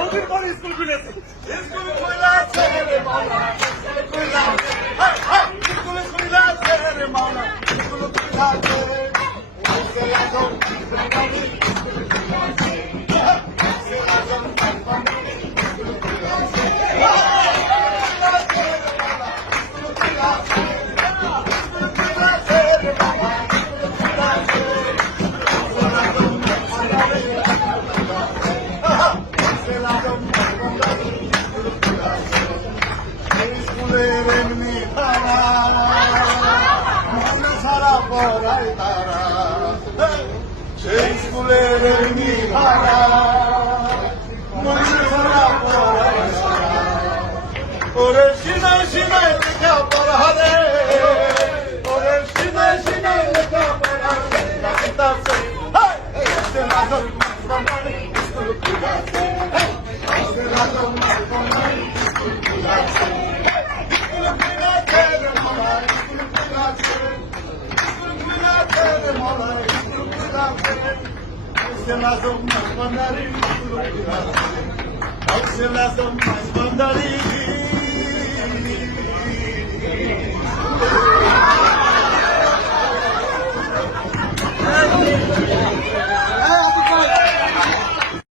ওদের পরে স্কুল খুলেছে। স্কুল খুলেছে রে মাওলা, স্কুল খুলেছে রে মাওলা, স্কুল খুলেছে। স্কুলের এমনি তারা মনে সারা পড়ায় তারা, সেই স্কুলের এমনি তারা মনে সারা পড়ায় তারা। ওরে সিনাই সিনাই লেখা পড়া রে, ওরে সিনাই সিনাই লেখা পড়া Lazım,